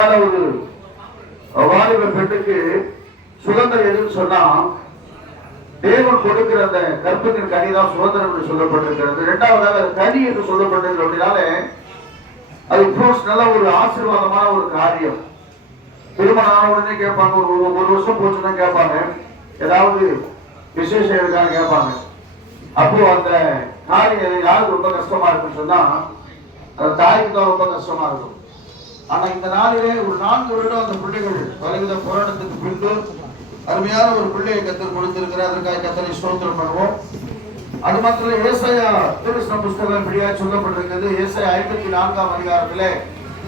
ஒரு வாலிப பெண்ணுக்கு சுதந்திரம் எதுன்னு சொன்னா தேவன் கொடுக்கிற அந்த கற்பத்தின் கனி தான் சுதந்திரம் என்று சொல்லப்பட்டிருக்கிறது. இரண்டாவதாக கனி என்று சொல்லப்பட்டிருக்கிறது அப்படின்னாலே அது ஃப்ரூட்ஸ் நல்ல ஒரு ஆசீர்வாதமான ஒரு காரியம். திருமணம் ஆன உடனே கேட்பாங்க, ஒரு வருஷம் போச்சுன்னா கேட்பாங்க, ஏதாவது விசேஷம் இருக்கான்னு கேட்பாங்க. அப்போ அந்த காரியம் யாருக்கு ரொம்ப கஷ்டமா இருக்குன்னு சொன்னா அந்த தாய்க்கு தான் ரொம்ப கஷ்டமா இருக்கும். ஆனா இந்த நாளிலே ஒரு 4 வருடம் அந்த பிள்ளைகள் பலவித போராட்டத்துக்கு பின்பு அருமையான ஒரு பிள்ளையை கத்தர் கொடுத்திருக்கிறார். அதற்காக கத்தரை ஸ்தோத்திரம் பண்ணுவோம். அது மாத்திரம் ஏசாயா தீர்க்கதரிசன புஸ்தகம் இப்படியாய் சொல்லப்பட்டிருக்கிறது. ஏசாயா 54ஆம் அதிகாரத்திலே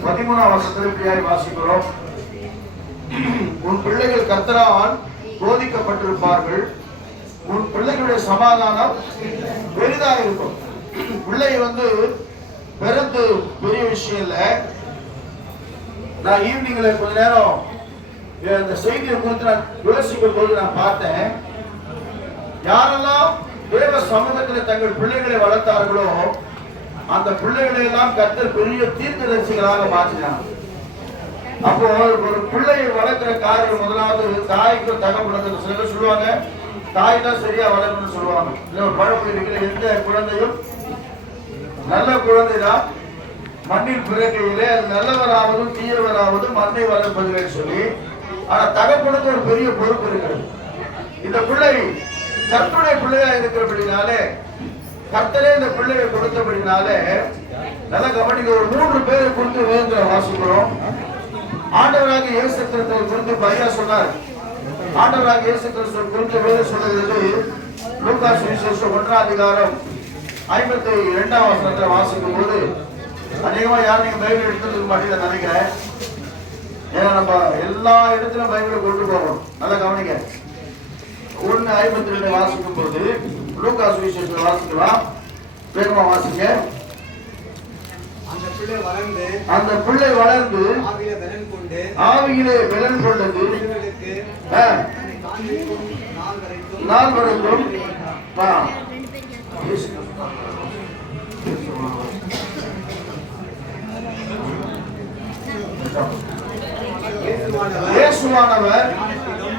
13ஆம் வசனத்தில் இப்படியாய் வாசிக்கிறோம். உன் பிள்ளைகள் கர்த்தரால் போதிக்கப்பட்டிருப்பார்கள், உன் பிள்ளைகளுடைய சமாதானம் பெரிதாக இருக்கும். பிள்ளை பிறந்து பெரிய விஷயம் இல்லை. நான் ஈவினிங்ல கொஞ்ச நேரம் இந்த செய்தியை குறித்து நான் யோசிக்கும் போது நான் பார்த்தேன், யாரெல்லாம் தேவ சமூகத்தில் தங்கள் பிள்ளைகளை வளர்த்தார்களோ அந்த பிள்ளைகளை எல்லாம் கர்த்தர் பெரிய தீர்க்கதரிசிகளாக மாற்றினார். அப்போ ஒரு பிள்ளையை வளர்க்கிற காரியம் முதலாவது தாய்க்கு தகப்பனுக்கு. சில பேர் சொல்லுவாங்க தாய் தான் சரியா வளர்க்கணும்னு சொல்லுவாங்க. பழமொழி இருக்கிற எந்த குழந்தையும் நல்ல குழந்தைதான் மண்ணில் பிறக்கையிலே அது நல்லவராவதும் தீயவராவதும் மண்ணை வளர்ப்பதில்லை சொல்லி. ஆனா தகப்பனுக்கு ஒரு பெரிய பொறுப்பு இருக்கிறது. இந்த பிள்ளை கர்த்தருடைய பிள்ளையா இருக்கிறபடினாலே, கர்த்தரே இந்த பிள்ளையை கொடுத்தபடினாலே நல்ல கவனிக்க ஒரு 3 பேரை குறித்து வேதத்துல வாசிக்கிறோம். ஆண்டவராக இயேசு கிறிஸ்துவை குறித்து பையா சொன்னார். ஆண்டவராக இயேசு கிறிஸ்துவை குறித்து வேதம் சொல்லுகிறது. லூக்கா சுவிசேஷம் 1ஆம் அதிகாரம் 52ஆம் வசனத்துல வாசிக்கும் போது, அநேகமா யாரும் நீங்க பைபிள் எடுத்துக்க மாட்டீங்கன்னு நினைக்கிறேன். ஏன்னா நம்ம எல்லா இடத்திலும் பைபிளை கொண்டு போகணும். நல்லா கவனிங்க. 1:52 வாசிக்கும் போது லூக்கா சுவிசேஷத்தை வாசிக்கலாம். வேகமா வாசிங்க. அந்த பிள்ளை வளர்ந்து ஆவியிலே பலன் கொண்டது நாள் வரைக்கும் இயேசுவானவர்,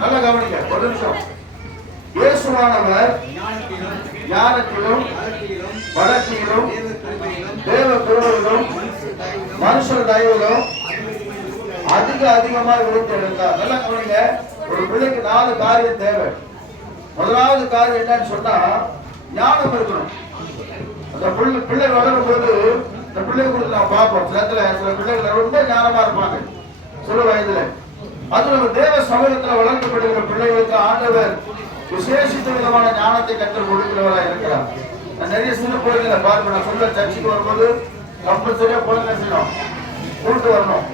நல்ல கவனிங்க ஒரு நிமிஷம். இயேசுவானவர் ஞானத்திலும் வளர்ச்சியிலும் தேவ கிருபையிலும் மனுஷர் தயவிலும் அதிகமாக விழுத்திருந்தார். நல்லா கவனிங்க. ஒரு பிள்ளைக்கு 4 காரியம் தேவை. முதலாவது காரியம் என்னன்னு சொன்னா ஞானம் இருக்கணும். அந்த பிள்ளை வளரும் போது இந்த பிள்ளை குறித்து நான் பார்ப்போம். சில பிள்ளைகள் ரொம்ப ஞானமா இருப்பாங்க சிறு வயதுல. அது நம்ம தேவ சமூகத்துல வளர்க்கப்படுகிற பிள்ளைகளுக்கு ஆண்டவர் விசேஷித்த விதமான ஞானத்தை கற்றுக் கொடுக்கிறவரா இருக்கிறார். நான் நிறைய சிறு பிள்ளைகளை பார்ப்பேன். நான் சொல்ல சர்ச்சைக்கு வரும்போது கம்பல்சரியா பிள்ளைங்க செய்யணும், கூட்டு வரணும்.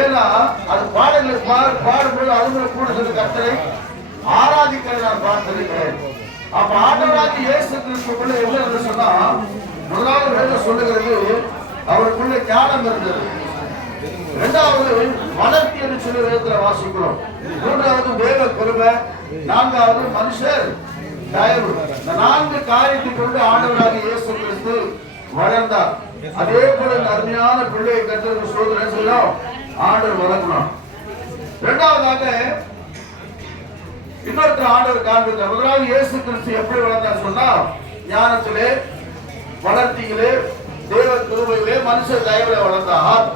ஏன்னா அது பாடல்கள் பாடும்போது அதுங்களை கூட சொல்லி கர்த்தரை ஆராதிக்கிறதை நான் பார்த்திருக்கிறேன். அப்ப ஆண்டவராக இயேசு கிறிஸ்துக்குள்ள என்ன சொன்னா முதலாவது வேதம் சொல்லுகிறது அவருக்குள்ள ஞானம் இருந்தது. 2வது வளர்ச்சி என்று சொல்லி வேதத்துல வாசிக்கிறோம். 3வது தேவ கிருபை, 4வது மனுஷர் தயவு. இந்த 4 காரியத்தை கொண்டு ஆண்டவராக இயேசு கிறிஸ்து வளர்ந்தார். அதே போல இந்த அருமையான பிள்ளையை கர்த்தருக்கு ஸ்தோத்திரம் செய்யணும், ஆண்டவர் வளர்க்கணும். 2வதாக இன்னொருத்தர் ஆண்டவர் காண்பித்தார். முதலாவது இயேசு கிறிஸ்து எப்படி வளர்ந்தார் சொன்னா ஞானத்திலே, வளர்ச்சியிலே, தேவ கிருபையிலே, மனுஷர் தயவிலே வளர்ந்தார்.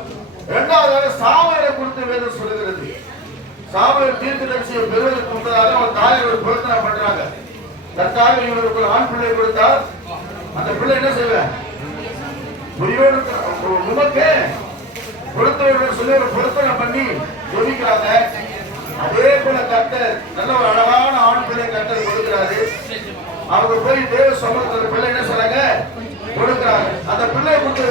2வதாக சாமுவேலை குறித்து வேதம் சொல்லுகிறது. சாமுவேல் தீர்க்கதரிசியை பெறுவதற்கு முன்பதாக அவர் தாயார் பொருத்தனை பண்றாங்க. கர்த்தாவே இவருக்கு ஆண் பிள்ளை கொடுத்தார், அந்த பிள்ளை என்ன செய்வேன் புரியோடு உமக்கு கொடுத்தவர்கள் சொல்லி ஒரு பொருத்தனை பண்ணி ஜெபிக்கிறாங்க. அதே போல கர்த்தர் நல்ல ஒரு அழகான ஆண் பிள்ளை கர்த்தர் கொடுக்கிறாரு. அவங்க போய் தேவ சமூகத்துல பிள்ளை என்ன சொல்றாங்க கொடுக்கிறாங்க. அந்த பிள்ளை கொடுத்து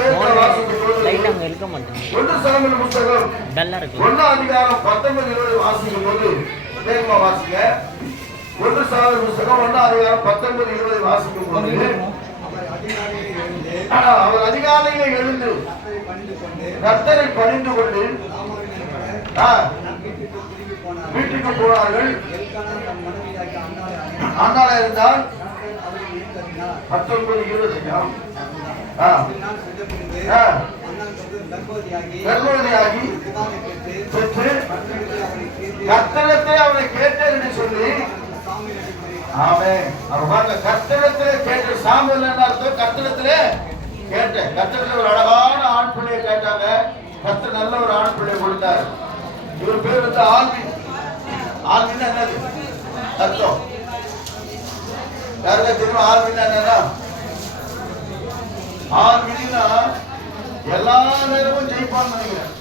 1 சாமுவேல் புத்தகம் 1ஆம் அதிகாரம் 19-20 வாசிக்கும் போது வேகமா வாசிங்க. 1 சாமுவேல் புத்தகம் 1ஆம் அதிகாரம் 19-20 வாசிக்கும் போது அவர் அதிகாலையில எழுந்து கர்த்தரை பணிந்து கொண்டு வீட்டுக்கு போனார்கள். அண்ணால இருந்தால் 19-20 கர்ப்பவதியாகி ஆமென். அப்ப பாருங்க, கர்த்தரிடத்திலே கேட்ட சாமுவேல் என்ன அர்த்தம்? கர்த்தரிடத்திலே கேட்ட. கர்த்தரிடத்திலே ஒரு அழகான ஆண் பிள்ளையை கேட்டாங்க. கர்த்தர் நல்ல ஒரு ஆண் பிள்ளையை கொடுத்தார். இவர் பேர் வந்து ஆல்வின். ஆல்வின் என்னது அர்த்தம்? யாருக்கா தெரியுமா ஆல்வின் என்னன்னா? ஆல்வின்னா எல்லா நேரமும் ஜெயிப்பான்னு நினைக்கிறேன்.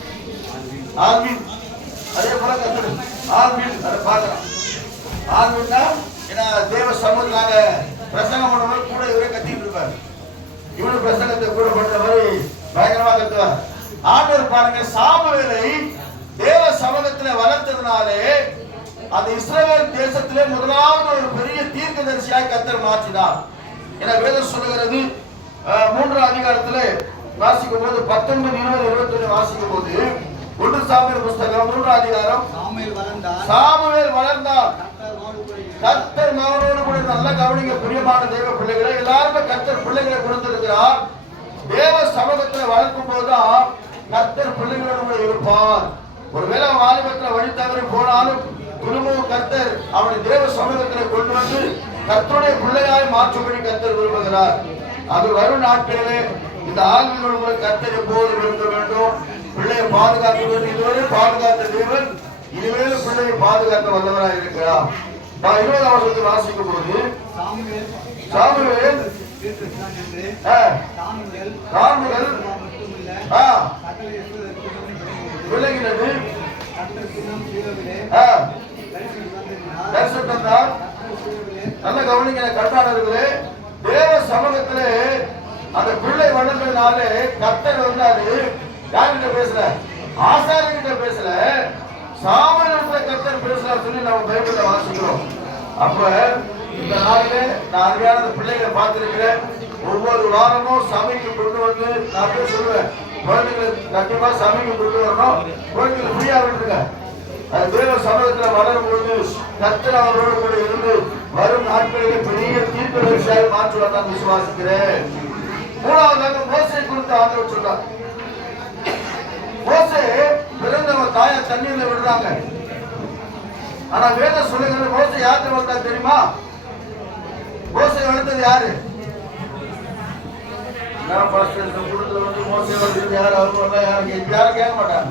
ஆல்வின் அதே போல கர்த்தர் ஆல்வின் அதை பார்க்கலாம். ஆல்வின்னா ஏன்னா தேவ சமூகத்தினால பிரசங்கம் பண்ணும்போது கூட இவரே கத்திட்டு இருப்பார். இவனு பிரசங்கத்தை கூட பண்ற மாதிரி பயங்கரமா கத்துவார். ஆண்டவர் பாருங்க, சாமுவேலை தேவ சமூகத்திலே வளர்த்ததுனாலே அந்த இஸ்ரவேல் தேசத்திலே முதலாவது ஒரு பெரிய தீர்க்கதரிசியாய் கர்த்தர் மாற்றினார். என வேதம் சொல்லுகிறது. 3ஆம் அதிகாரத்திலே வாசிக்கும் போது 19, 20, 21 வாசிக்கும் போது 1 சாமுவேல் புத்தகம் 3ஆம் அதிகாரம் சாமுவேல் வளர்ந்தார். கர்த்தர் மகனோடு கூட நல்ல கவனிங்க பிரியமான தேவ பிள்ளைகளை. எல்லாருமே கர்த்தர் பிள்ளைகளை கொடுத்திருக்கிறார். தேவ சமூகத்தில் வளர்க்கும் போதுதான் கர்த்தர் பிள்ளைகளோடு கூட இருப்பார். ஒருவேளை வாலிபத்தில் வழி தவறி போனாலும் திரும்பவும் கர்த்தர் அவனை தேவ சமூகத்தில் கொண்டு வந்து கர்த்தருடைய பிள்ளையாய் மாற்றும்படி கர்த்தர் விரும்புகிறார். அது வரும் நாட்களிலே இந்த ஆள்களோடு கூட கர்த்தர் எப்போது இருக்க வேண்டும். பிள்ளையை பாதுகாக்க வேண்டும். இதுவரை பாதுகாத்த தேவன் இனிமேலும் பிள்ளையை பாதுகாக்க வல்லவராக இருக்கிறார். 20ஆம் வசனத்தை வாசிக்கும் பொழுது சாமுவேல் விலகினது நல்ல கவனிக்கிற கட்டாளர்களே. தேவ சமூகத்திலே அந்த பிள்ளை வளர்ந்ததுனாலே கர்த்தர் வந்தாரு. யார்கிட்ட பேசல? ஆசாரியர்கிட்ட பேசல, சாமுவேல் கர்த்தர் பேசலாம் சொல்லி நம்ம பைபிள்ல வாசிக்கிறோம். அப்ப இந்த நாளிலே நான் அருமையான பிள்ளைகளை பார்த்திருக்கிறேன். ஒவ்வொரு வாரமும் சபைக்கு கொண்டு வந்து நான் போய் சொல்லுவேன், குழந்தைகளை கண்டிப்பா சபைக்கு கொண்டு வரணும், குழந்தைகளை ஃப்ரீயா விட்டுருங்க. அது தேவ சமூகத்தில் வளரும் பொழுது கர்த்தர் அவரோடு கூட இருந்து வரும் நாட்களிலே பெரிய தீர்க்கதரிசியாக மாற்றுவார் நான் விசுவாசிக்கிறேன். 3ஆவதாக மோசே குறித்து ஆதரவு சொல்றார். மோசே பிறந்தவர் தாயை தண்ணீர்ல விடுறாங்க. ஆனா வேதம் சொல்லுகிறது மோசே யாருக்கு வந்தா தெரியுமா? மோசே வளர்த்தது யாரு? குடும்பத்துல வந்து மோசே வளர்த்தது யாரு? அவங்க யாரும் கேட்க மாட்டாங்க.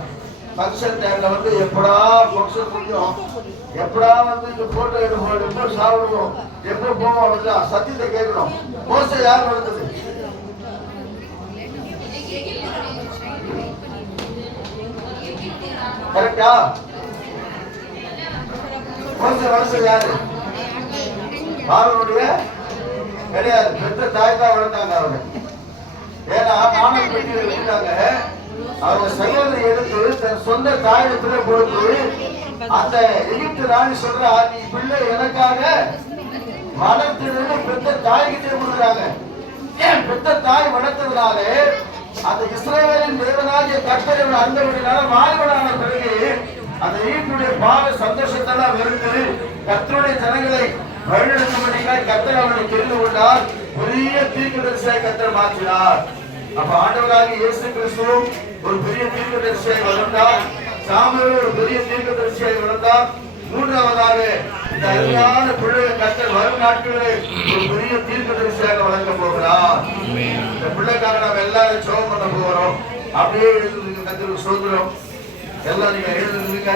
ஃபங்க்ஷன் டைம்ல வந்து எப்படா ஃபங்க்ஷன் முடியும், எப்படா வந்து இந்த போட்டோ எடுப்போம், எப்போ சாப்பிடுவோம், எப்போ போவோம் அப்படிதான் சத்தியத்தை கேட்கணும். மோசே யார் வளர்த்தது? கரெக்டா? மோசே வளர்த்தது யாரு? பார்வனுடைய கிடையாது, பெற்ற தாய் தான் வளர்த்தாங்க அவங்க. ஏன்னா நாணல் பெட்டியில வச்சுட்டாங்க. அவங்க சகோதரி எடுத்து தன் சொந்த தாயிடத்துல கொடுத்து அந்த எகிப்து ராணி சொல்றா, நீ பிள்ளை எனக்காக வளர்த்ததுன்னு பெற்ற தாய்கிட்டே கொடுக்குறாங்க. ஏன் பெற்ற தாய் வளர்த்ததுனாலே அந்த இஸ்ரவேலின் தேவனாகிய கர்த்தரை அந்தபடினால வாலிபனான பிறகு அந்த எகிப்துடைய பாவ சந்தோஷத்தெல்லாம் வெறுத்து கர்த்தருடைய ஜனங்களை வழிநடத்தும்படியாக கர்த்தர் அவனை தெரிந்து கொண்டார். பெரிய தீர்க்கதரிசியாய் கர்த்தர் மாற்றினார். அப்ப ஆண்டவராகிய இயேசு கிறிஸ்து ஒரு பெரிய தீர்க்கதரிசியாய் வளர்ந்தார். சாமுவேல் ஒரு பெரிய தீர்க்கதரிசியாய் வளர்ந்தார். 3ஆவதாக இந்த அருமையான பிள்ளையை கர்த்தர் வரும் நாட்களிலே ஒரு பெரிய தீர்க்கதரிசியாக வளர்க்க போகிறார். இந்த பிள்ளைக்காக நாம் எல்லாரும் ஜெபம் பண்ண போகிறோம். அப்படியே எழுதுங்க, கர்த்தருக்கு ஸ்தோத்திரம். எல்லாம் நீங்க எழுதுங்க.